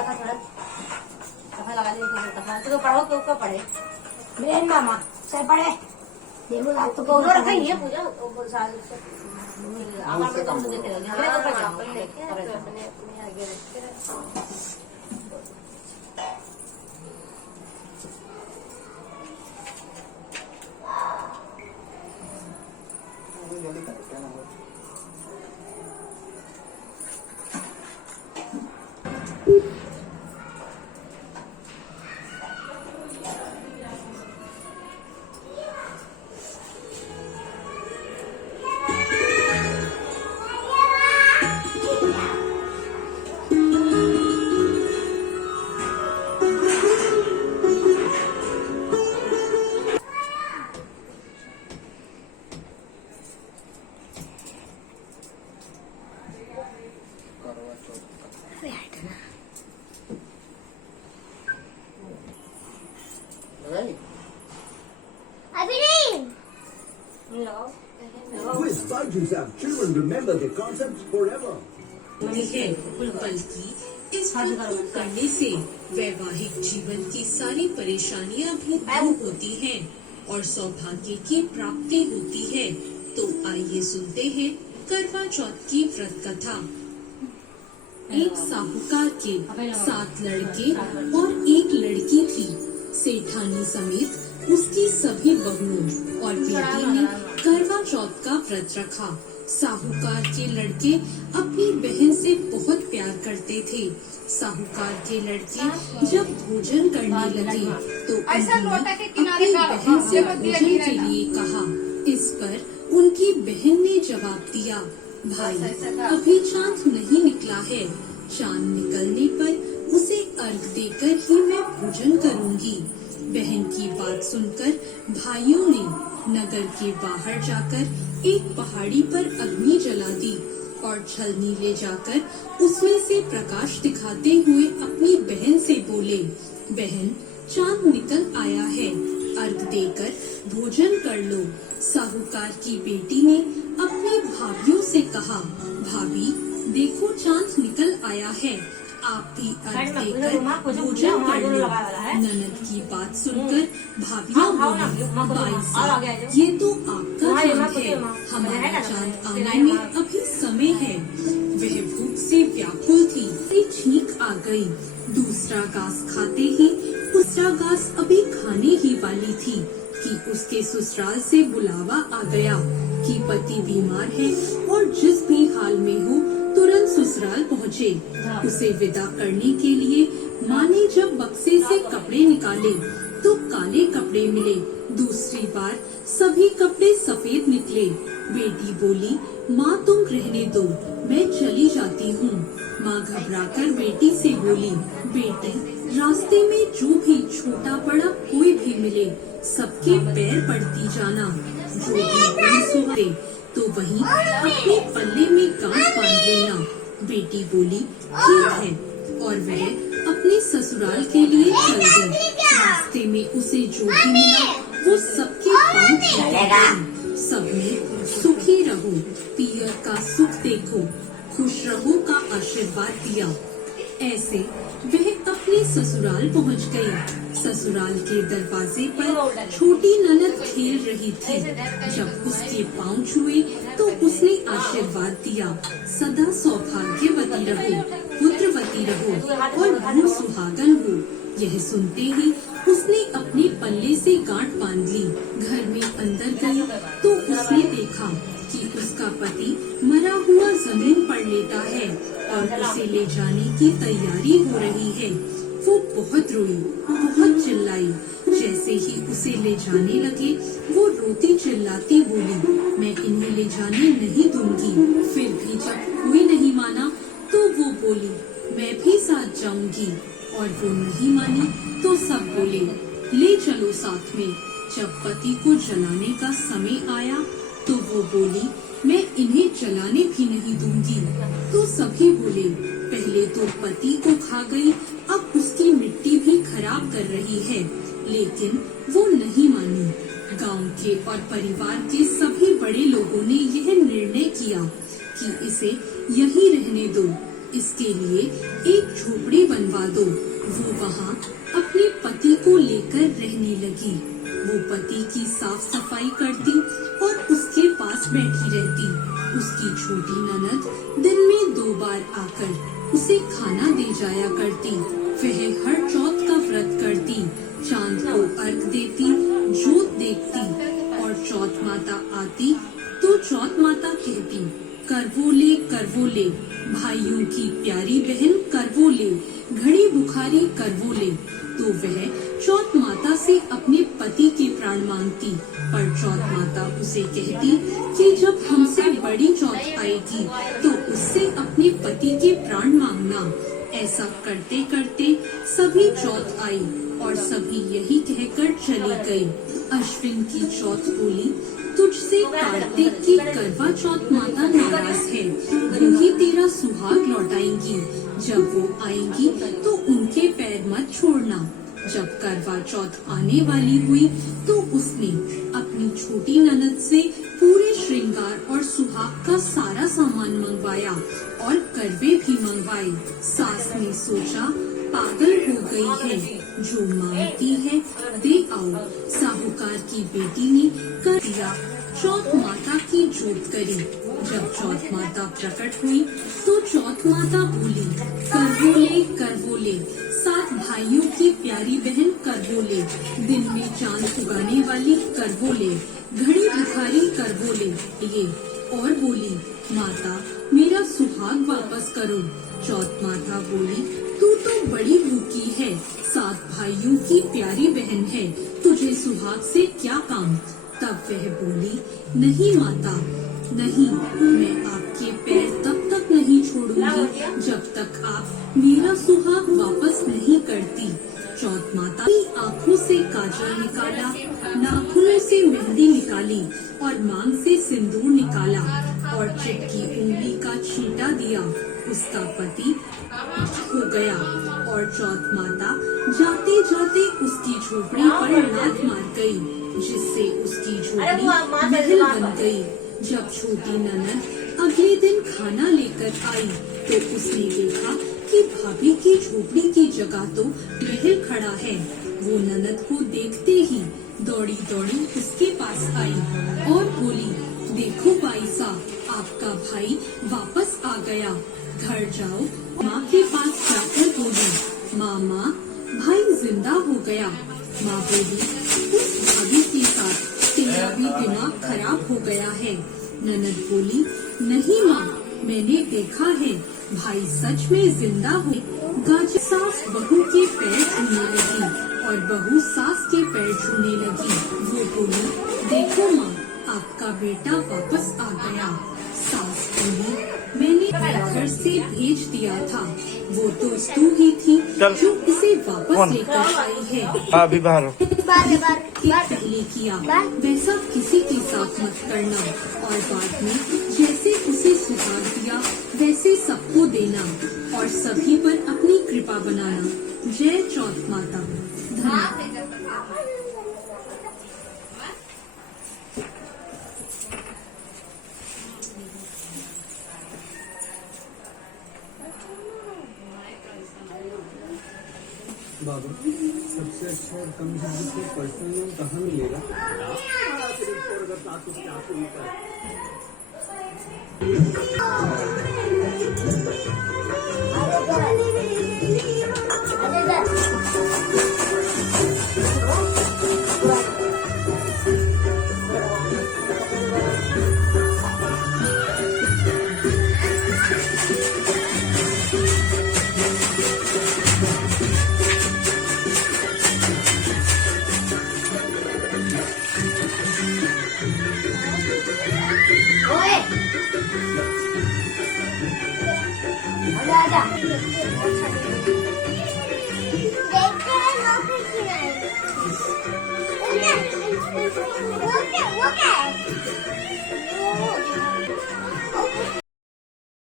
कथा थोड़ा कथा लगा दे कथा तो पढ़ो तो ऊपर पढ़े मेरे मामा सर पड़े देखो रात तो उन्होंने रखा ही है पूजा वो साल से आमार में कम देते हैं झगड़े तो पड़ जाओ अपने आगे रखते रहे With Byju's app, children remember their concepts forever. है बल्कि इस बुक को करने से वैवाहिक जीवन की सारी परेशानियां भी दूर होती हैं और सौभाग्य की प्राप्ति होती है। तो आइए सुनते हैं करवा चौथ की व्रत कथा। एक साहूकार के 7 लड़के और 1 लड़की थी। सेठानी समेत उसकी सभी बहुओं और बेटी ने करवा चौथ का व्रत रखा। साहूकार के लड़के अपनी बहन से बहुत प्यार करते थे। साहूकार के लड़के जब भोजन करने लगे तो उन्होंने अपनी बहन से भोजन के लिए कहा। इस पर उनकी बहन ने जवाब दिया, भाई अभी चांद नहीं निकला है, चांद निकलने पर उसे अर्घ देकर ही मैं भोजन करूंगी। बहन की बात सुनकर भाइयों ने नगर के बाहर जाकर एक पहाड़ी पर अग्नि जला दी और छलनी ले जाकर उसमें से प्रकाश दिखाते हुए अपनी बहन से बोले, बहन चांद निकल आया है, अर्घ देकर भोजन कर लो। साहूकार की बेटी ने अपनी भाभीयों से कहा, भाभी देखो चांद निकल आया है, आप भी अर्घ देकर भोजन कर लो। ननद की बात सुनकर भाभियाँ बोली, भाई साहब ये तो आपका चांद है, हमारा चांद आने में अभी समय है। वह भूख से व्याकुल थी, छींक आ गई। दूसरा घास खाते ही दूसरा घास अभी खाने ही वाली थी कि उसके ससुराल से बुलावा आ गया कि पति बीमार है और जिस भी हाल में हो तुरंत ससुराल पहुँचे। उसे विदा करने के लिए माँ ने जब बक्से से कपड़े निकाले तो काले कपड़े मिले। दूसरी बार सभी कपड़े सफेद निकले। बेटी बोली, माँ तुम रहने दो, मैं चली जाती हूँ। माँ घबराकर बेटी से बोली, बेटी रास्ते में जो भी छोटा बड़ा कोई भी मिले सबके पैर पड़ती जाना, जो भी सुहाए तो वहीं अपने पल्ले में गांठ बांध लेना। बेटी बोली, ठीक है, और वह अपने ससुराल के लिए चल गई। रास्ते में उसे जो भी मिला वो सबके पांव छूते गई। सब में सुखी रहो, पियर का सुख देखो, खुश रहो का आशीर्वाद दिया। ऐसे वह अपने ससुराल पहुंच गई। ससुराल के दरवाजे पर छोटी ननद खेल रही थी। जब उसके पांव छुए तो उसने आशीर्वाद दिया, सदा सौभाग्यवती रहो, पुत्रवती रहो और भू सुहागन हो। यह सुनते ही उसने अपने पल्ले से गांठ बांध ली। घर में अंदर गई तो उसने देखा कि उसका पति मरा हुआ जमीन पर लेटा है और उसे ले जाने की तैयारी हो रही है। वो बहुत रोई, बहुत चिल्लाई। जैसे ही उसे ले जाने लगे वो रोती चिल्लाती बोली, मैं इन्हें ले जाने नहीं दूंगी। फिर भी जब कोई नहीं माना तो वो बोली, मैं भी साथ जाऊंगी। और वो नहीं मानी तो सब बोले, ले चलो साथ में। जब पति को जलाने का समय आया तो वो बोली, मैं इन्हें जलाने भी नहीं दूंगी। तो सभी बोले, पहले तो पति को खा गई, अब उसकी मिट्टी भी खराब कर रही है। लेकिन वो नहीं मानी। गांव के और परिवार के सभी बड़े लोगों ने यह निर्णय किया कि इसे यहीं रहने दो। इसके लिए एक झोपड़ी बनवा दो। वो वहाँ अपने पति को लेकर रहने लगी। वो पति की साफ सफाई करती और उसके पास बैठी रहती। उसकी छोटी ननद दिन में 2 बार आकर उसे खाना दे जाया करती। वह हर चौथ का व्रत करती, चांद को अर्घ देती, जोत देखती और चौथ माता आती तो चौथ माता कहती, करवोले भाइयों की प्यारी बहन करवोले, घड़ी बुखारी करवोले। तो वह चौथ माता से अपने पति के प्राण मांगती, पर चौथ माता उसे कहती कि जब हमसे बड़ी चौथ आएगी तो उससे अपने पति के प्राण मांगना। ऐसा करते करते सभी चौथ आई और सभी यही कहकर चली गई। अश्विन की चौथ बोली, तुझसे कार्तिक की करवा चौथ माता नाराज है, वो ही तेरा सुहाग लौटाएंगी। जब वो आएंगी तो उनके पैर मत छोड़ना। जब करवा चौथ आने वाली हुई तो उसने अपनी छोटी ननद से पूरे श्रृंगार और सुहाग का सारा सामान मंगवाया और करवे भी मंगवाए। सास ने सोचा, पागल हो गई है, जो मांगती है दे आओ। साहूकार की बेटी ने कर दिया। चौथ माता की जोत करी। जब चौथ माता प्रकट हुई तो चौथ माता बोली, करवोले 7 भाइयों की प्यारी बहन करवोले, दिन में चांद उगाने वाली करवोले, घड़ी भिखारी करवोले। ये और बोली, माता मेरा सुहाग वापस करो। चौथ माता बोली, तू तो बड़ी भूखी है, 7 भाइयों की प्यारी बहन है, तुझे सुहाग से क्या काम। तब वह बोली, नहीं माता नहीं, मैं आपके पैर तब तक नहीं छोड़ूंगी जब तक आप मेरा सुहाग वापस नहीं करती। चौथ माता की आँखों से काजल निकाला, नाखूनों से मेहंदी निकाली और मांग से सिंदूर निकाला और चटकी उंगली का छींटा दिया। उसका पति हो गया और चौथ माता जाते जाते उसकी झोपड़ी पर लात मार गई, जिससे उसकी झोपड़ी महल बन गई। जब छोटी ननद अगले दिन खाना लेकर आई तो उसने देखा कि भाभी की झोपड़ी की जगह तो महल खड़ा है। वो ननद को देखते ही दौड़ी दौड़ी उसके पास आई और बोली, देखो बाईसा, आपका भाई वापस आ गया। घर जाओ। माँ के पास जाकर बोली, मामा भाई जिंदा हो गया। माँ बोली, उस भाभी के साथ तेरा भी दिमाग खराब हो गया है। ननद बोली, नहीं माँ, मैंने देखा है, भाई सच में जिंदा हो। गाज सास बहू के पैर छूने लगी और बहू सास के पैर छूने लगी। वो बोली, देखो माँ, आपका बेटा वापस आ गया। सास बोली, मैंने घर से भेज दिया था, वो तो तू ही थी जो इसे वापस लेकर आई है। अभी बाहर पहले किया वैसा किसी के साथ मत करना और बाद में जैसे उसे सुहाग दिया वैसे सबको देना और सभी पर अपनी कृपा बनाना। जय चौथ माता। धन्यवाद। बाबा, सबसे अच्छा और कम कीमत में पर्सनल लोन कहाँ मिलेगा?